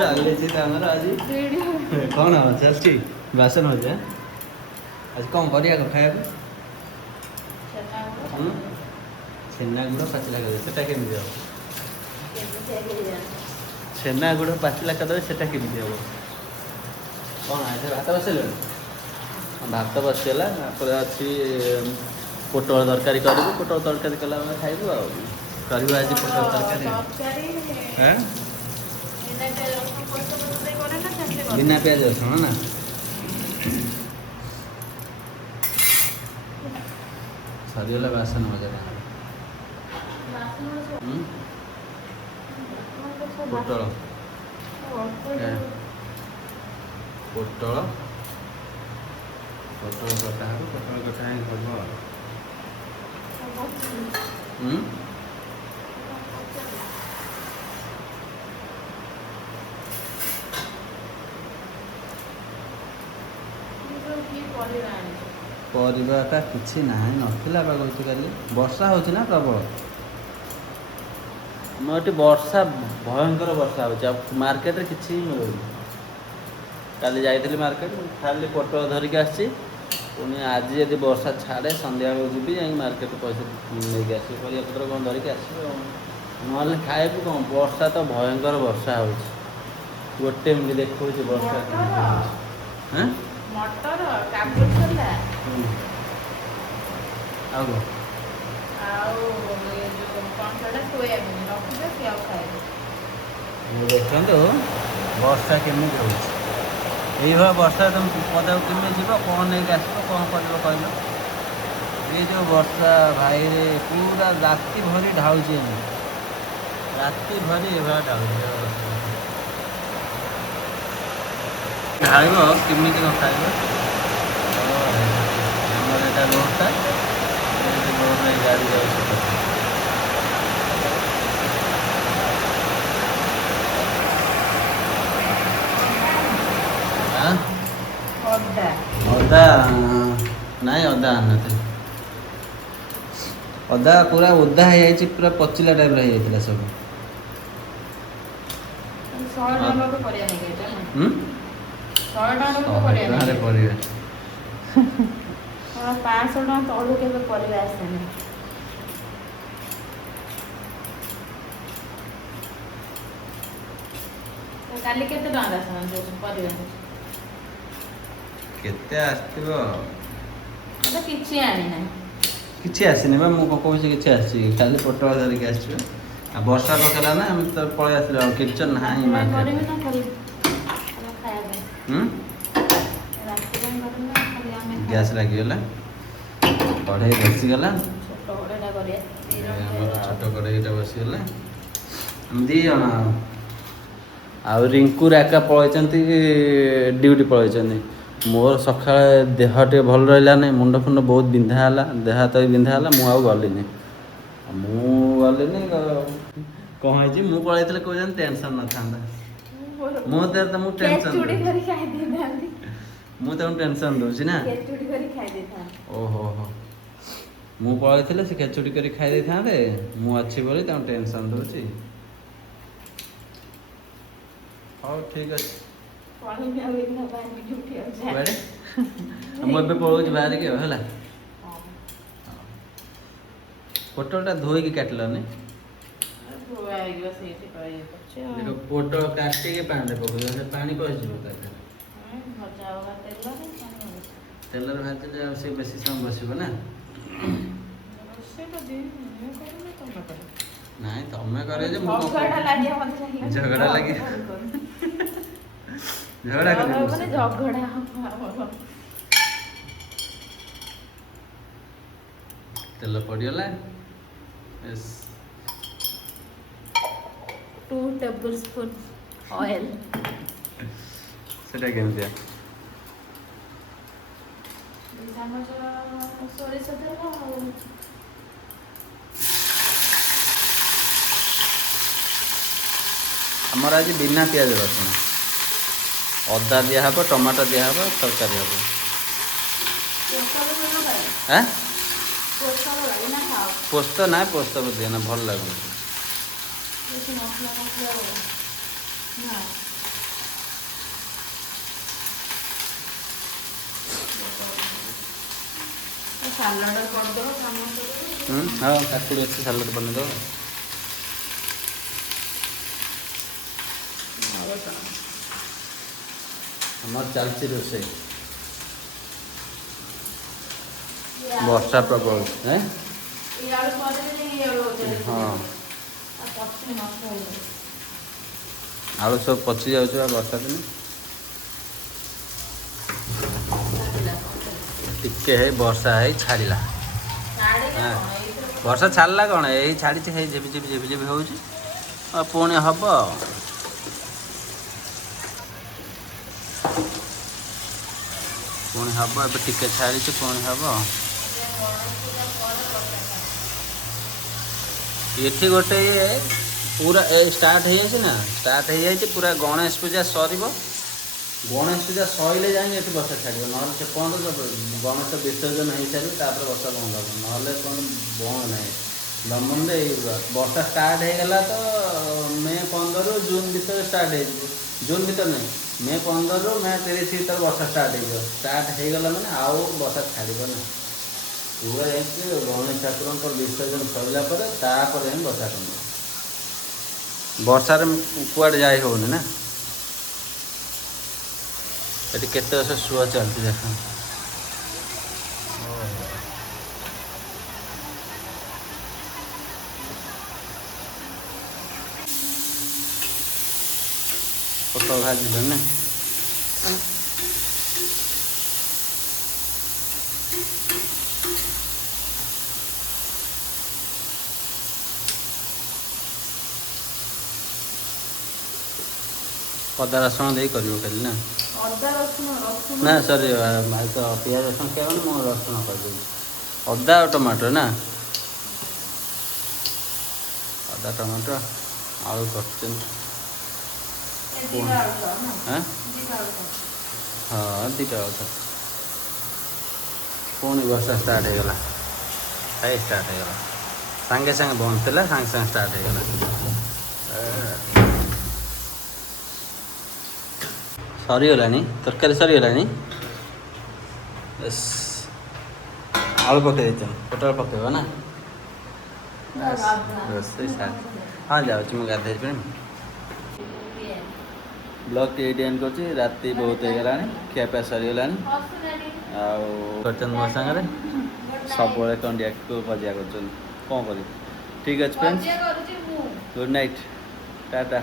ଚାଲିଛି ତାଙ୍କର ଆଜି କ'ଣ ଚାଲିଛି ବାସନ ହଉଛି ଆଜି କ'ଣ କରିବାକୁ ଖାଇବାକୁ ଛେନା ଗୁଡ଼ ପାଚିଲା କରିଦେବେ ସେଟା କେମିତି ହେବ ଛେନା ଗୁଡ଼ ପାଚିଲା କରିଦେବେ ସେଟା କେମିତି ହେବ କ'ଣ ଆଜି ଭାତ ବସେଇଲେଣି ଭାତ ବସିଗଲା ତାପରେ ଅଛି ପୋଟଳ ତରକାରୀ କରିବୁ ପୋଟଳ ତରକାରୀ କଲା ବେଳେ ଖାଇବୁ ଆଉ କରିବୁ ଆଜି ପୋଟଳ ତରକାରୀ ବିନା ପିଆଜ ରସୁଣ ନା ସରିଗଲା ବାସନ ମଜାଟା ପୋଟଳ ପୋଟଳ ପୋଟଳ କଟା ହେବ ପୋଟଳ କଟା ହିଁ ହେବ ପରିବାଟା କିଛି ନାହିଁ ନଥିଲା ବା କହୁଛି କାଲି ବର୍ଷା ହେଉଛି ନା ପ୍ରବଳ ଆମ ଏଠି ବର୍ଷା ଭୟଙ୍କର ବର୍ଷା ହେଉଛି ଆଉ ମାର୍କେଟରେ କିଛି ହିଁ ମିଳୁନି କାଲି ଯାଇଥିଲି ମାର୍କେଟ ଖାଲି ପୋଟଳ ଧରିକି ଆସିଛି ପୁଣି ଆଜି ଯଦି ବର୍ଷା ଛାଡ଼େ ସନ୍ଧ୍ୟାବେଳକୁ ଯିବି ଯାଇକି ମାର୍କେଟ ପଇସା ନେଇକି ଆସିବି ପରିବାପତ୍ର କ'ଣ ଧରିକି ଆସିବି ଆଉ ନହେଲେ ଖାଇବୁ କ'ଣ ବର୍ଷା ତ ଭୟଙ୍କର ବର୍ଷା ହେଉଛି ଗୋଟେ ମିନିଟ୍ ଦେଖାଉଛି ବର୍ଷା ହାଁ ମଟର କାବୁଲ ଛୋଲା ଆଉ କ'ଣ ଆଉ ଏ ଯୋଉ କ'ଣ ସେଟା ସୋୟାବିନ୍ ରଖିବେ ସେ ଆଉ ଖାଇବେ ଦେଖନ୍ତୁ ବର୍ଷା କେମିତି ହେଉଛି ଏଇଭଳିଆ ବର୍ଷା ତମେ ପଦାକୁ କେମିତି ଯିବ କ'ଣ ନେଇକି ଆସିବ କ'ଣ କରିବ କହିଲ ଏଇ ଯେଉଁ ବର୍ଷା ଭାଇରେ ପୁରା ରାତି ଭରି ଢାଳୁଛି ରାତି ଭରି ଏଭଳିଆ ଢାଳୁଛି ଢାଳିବ କେମିତି କ'ଣ ଖାଇବ ଆମର ଏଇଟା ରୋଡ଼ଟା ଏଇଠି ରୋଡ଼ରେ ଗାଡ଼ି ଯାଉଛି ଅଦା ନାଇଁ ଅଦା ଆଣିନଥିଲି ଅଦା ପୁରା ଓଦା ହେଇଯାଇଛି ପୁରା ପଚିଲା ଟାଇପ୍ର ହେଇଯାଇଥିଲା ସବୁ 100 ଟଙ୍କାରେ ପରିବା 500 ଟଙ୍କା ତଳୁ କେବେ ପରିବା ଆସେନି କାଲି କେତେ ଟଙ୍କା ଆସନ୍ତି ପରିବା କେତେ ଆସିଥିବ କିଛି ଆଣିନାହିଁ କିଛି ଆସିନି ବା ମୁଁ କ'ଣ କହୁଛି କିଛି ଆସିଛି ଖାଲି ପୋଟଳ ଧରିକି ଆସିଛୁ ଆଉ ବର୍ଷା ପକେଇଲା ନା ଆମେ ତ ପଳେଇ ଆସିଲୁ ଆଉ କିଚନ୍ ନାହିଁ ଗ୍ୟାସ୍ ଲାଗିଗଲା କଢ଼େଇ ବସିଗଲା ଛୋଟ କଢ଼େଇଟା ବସିଗଲା ଦୁଇ ଜଣ ଆଉ ରିଙ୍କୁ ରାକା ପଳେଇଛନ୍ତି ଡ୍ୟୁଟି ପଳେଇଛନ୍ତି ମୋର ସକାଳେ ଦେହ ଟିକେ ଭଲ ରହିଲା ନାହିଁ ମୁଣ୍ଡ ଫୁଣ୍ଡ ବହୁତ ବିନ୍ଧା ହେଲା ଦେହ ହାତ ବି ବିନ୍ଧା ହେଲା ମୁଁ ଆଉ ଗଲିନି କ'ଣ ହେଇଛି ମୁଁ ପଳେଇଥିଲେ କହୁଛନ୍ତି ଟେନସନ୍ ନଥାନ୍ତା ମୁଁ ଟେନସନ୍ ମୁଁ ତାଙ୍କୁ ଟେନସନ୍ ଦେଉଛି ନା ଓହୋ ହୋ ମୁଁ ପଳେଇଥିଲେ ସେ ଖେଚୁଡ଼ି କରି ଖାଇ ଦେଇଥାନ୍ତେ ମୁଁ ଅଛି ବୋଲି ତାଙ୍କୁ ଟେନସନ୍ ଦେଉଛି ହଉ ଠିକ୍ ଅଛି ମୁଁ ଏବେ ପଳଉଛି ବାହାରିକି ଆଉ ହେଲା ପୋଟଳଟା ଧୋଇକି କାଟିଲନି ପୋଟଳ କାଟିକି ପାଣିରେ ପକାଇବ ସେ ପାଣି ପଶିଯିବ ତା ଦେହରେ ତେଲରେ ଭାଜିଲେ ଆଉ ସେ ବେଶୀ ସମୟ ବସିବ ନା ନାଇଁ ତମେ କରେ ଯେ ଝଗଡ଼ା ଲାଗି ଝଗଡ଼ା କରି ତେଲ ପଡ଼ିଗଲା 2 tablespoon oil ସେଟା କେମିତିଆ ସୋରିଷ ତେଲ ଆଉ ଆମର ଆଜି ବିନା ପିଆଜ ରସୁଣ ଅଦା ଦିଆହେବ ଟମାଟୋ ଦିଆହେବ ତରକାରୀ ହେବ ପୋସ୍ତ ନା ପୋସ୍ତ ଦିଅ ନା ଭଲ ଲାଗୁଛି ସାଲାଡ଼ କରିଦେବ ସମସ୍ତେ। ହଁ କାକୁଡ଼ି ଅଛି ସାଲାଡ଼ ବନେଇଦେବ। ଆଉ କ'ଣ? ଆମର ଚାଲିଛି ରୋଷେଇ। ବର୍ଷା ପ୍ରବଳ ହେଉଛି। ଇଆଡ଼ୁ କରିଦେଲେ ଇଆଡ଼ୁ ହଁ ଆଉ ପଛରେ ନଷ୍ଟ ହେଇଯାଉଛି। ଆଳୁ ସବୁ ପଚି ଯାଉଛି ବା ବର୍ଷା ଦିନେ। ଟିକେ ହେଇ ବର୍ଷା ହେଇ ଛାଡ଼ିଲା। ବର୍ଷା ଛାଡ଼ିଲା କ'ଣ ଏଇ ଛାଡ଼ିଛି, ହେଇ ଝିପି ଝିପି ଝିପି ଝିପି ହେଉଛି ଆଉ ପୁଣି ହେବ ଆଉ। ପୁଣି ହେବ, ଏବେ ଟିକେ ଛାଡ଼ିଛି ପୁଣି ହେବ। ଏଠି ଗୋଟେ ପୁରା ଷ୍ଟାର୍ଟ ହେଇଯାଇଛି ନା, ଷ୍ଟାର୍ଟ ହେଇଯାଇଛି ପୁରା। ଗଣେଶ ପୂଜା ସରିବ, ଗଣେଶ ପୂଜା ସରିଲେ ଯାଇକି ଏଠି ବର୍ଷା ଛାଡ଼ିବ, ନହେଲେ ସେ ପର୍ଯ୍ୟନ୍ତ ଗଣେଶ ବିସର୍ଜନ ହେଇସାରିବ ତାପରେ ବର୍ଷା ବନ୍ଦ ହେବ, ନହେଲେ କ'ଣ ବନ୍ଦ ନାହିଁ। ଲମନରେ ଏଇ ବର୍ଷା ଷ୍ଟାର୍ଟ ହେଇଗଲା ତ ମେ 15ରୁ ଜୁନ୍ ଭିତରେ ଷ୍ଟାର୍ଟ ହେଇଯିବ। ଜୁନ୍ ଭିତରେ ନାହିଁ, ମେ 15ରୁ ମେ 30 ଭିତରେ ବର୍ଷା ଷ୍ଟାର୍ଟ ହେଇଯିବ। ଷ୍ଟାର୍ଟ ହେଇଗଲା ମାନେ ଆଉ ବର୍ଷା ଛାଡ଼ିବ ନାହିଁ। ପୁରା ଯାଇକି ଗଣେଶ ଠାକୁରଙ୍କର ବିସର୍ଜନ ସରିଲା ପରେ ତାପରେ ହିଁ ବର୍ଷା କମିବ। ବର୍ଷାରେ କୁଆଡ଼େ ଯାଇ ହେଉନି ନା। ଏଠି କେତେ ବର୍ଷ ସୁଅ ଚାଲିଛି ଦେଖ। ପୋଟଳ ଭାଜିଲ ନା? ଅଦା ରସୁଣ ଦେଇ କରିବ ଖାଲି ନା? ଅଦା ରସୁଣ ନା ସରି ଭାଇ ତ ପିଆଜ ରସୁଣ ଖାଇବନି, ମୁଁ ରସୁଣ କରିଦେବି। ଅଦା ଆଉ ଟମାଟୋ ନା? ଅଦା ଟମାଟୋ ଆଳୁ କରୁଛନ୍ତି। ହଁ ଦୁଇଟା କଥା। ପୁଣି ବର୍ଷା ଷ୍ଟାର୍ଟ ହେଇଗଲା, ଷ୍ଟାର୍ଟ ହେଇଗଲା। ସାଙ୍ଗେ ସାଙ୍ଗେ ବନ୍ଦ ଥିଲା, ସାଙ୍ଗେ ସାଙ୍ଗେ ଷ୍ଟାର୍ଟ ହେଇଗଲା। ସରିଗଲାଣି ତରକାରୀ, ସରିଗଲାଣି। ଆଳୁ ପକେଇ ଦେଇଛ, ପୋଟଳ ପକେଇବ ନା? ରୋଷେଇ ହଁ ଯାଉଛି, ମୁଁ ଗାଧୋଇ ଯିବି। ବ୍ଲଗ୍ଟି ଏଇଠି ଏଣ୍ଡ କରୁଛି। ରାତି ବହୁତ ହେଇଗଲାଣି, ଖିଆପିଆ ସରିଗଲାଣି। ଆଉ କରିଛନ୍ତି ମୋ ସାଙ୍ଗରେ ସବୁବେଳେ କଣ୍ଡିଆକୁ ଭଜିଆ କରୁଛନ୍ତି, କ'ଣ କରିବି। ଠିକ୍ ଅଛି ଫ୍ରେଣ୍ଡସ୍, ଗୁଡ଼୍ ନାଇଟ୍, ଟାଟା।